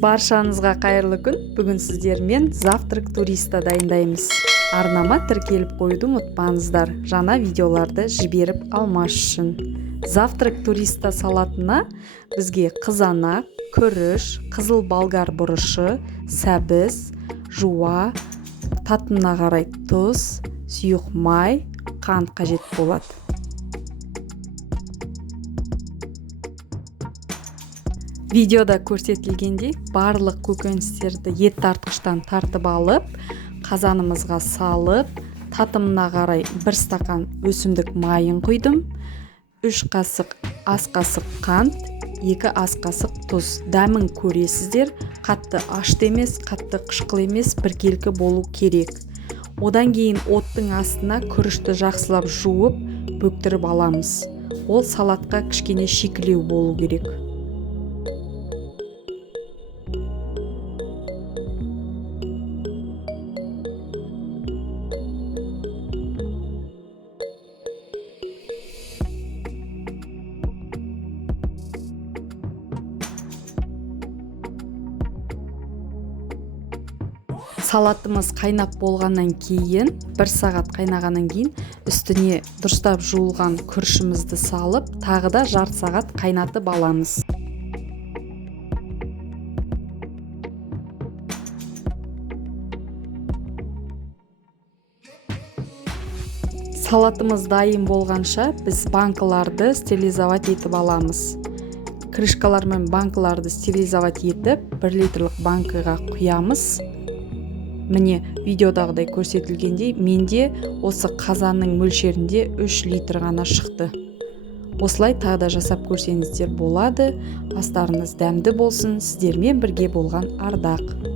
Баршаңызға қайырлы күн. Бүгін сіздермен завтрак туриста дайындаймыз. Арнама тіркеліп қойды ұмытпаңыздар, жаңа видеоларды жіберіп алмаш үшін. Завтрак туриста салатына бізге қызанақ, күріш, қызыл болгар бұрышы, сәбіз, жуа, татымына қарай тұз, сұйық май, қант қажет болады. Видеода көрсетілгендей барлық көкөністерді ет тартқыштан тартып алып, қазанымызға салып, татымына қарай 1 стакан өсімдік майын құйдым, 3 қасық ас қасық қант, 2 ас қасық тұз. Дәмін көресіздер, қатты ашты емес, қатты қышқыл емес, біркелкі болу керек. Одан кейін оттың астына күрішті жақсылап жуып, бөктіріп аламыз. Ол салатқа кішкене шикілеу болу керек. Салатымыз қайнап болғаннан кейін, 1 сағат қайнағаннан кейін, үстіне дұрыстап жуылған күрішімізді салып, тағы да жарты сағат қайнатып аламыз. Салатымыз дайын болғанша біз банкаларды стерилизовать етіп аламыз. Крышкалар мен банкаларды стерилизовать етіп, 1 литрлік банкаға құямыз. Міне, видеодағыдай көрсетілгендей, менде осы қазанның мөлшерінде 3 литр ғана шықты. Осылай тағы да жасап көрсеңіздер болады. Астарыңыз дәмді болсын. Сіздермен бірге болған Ардақ.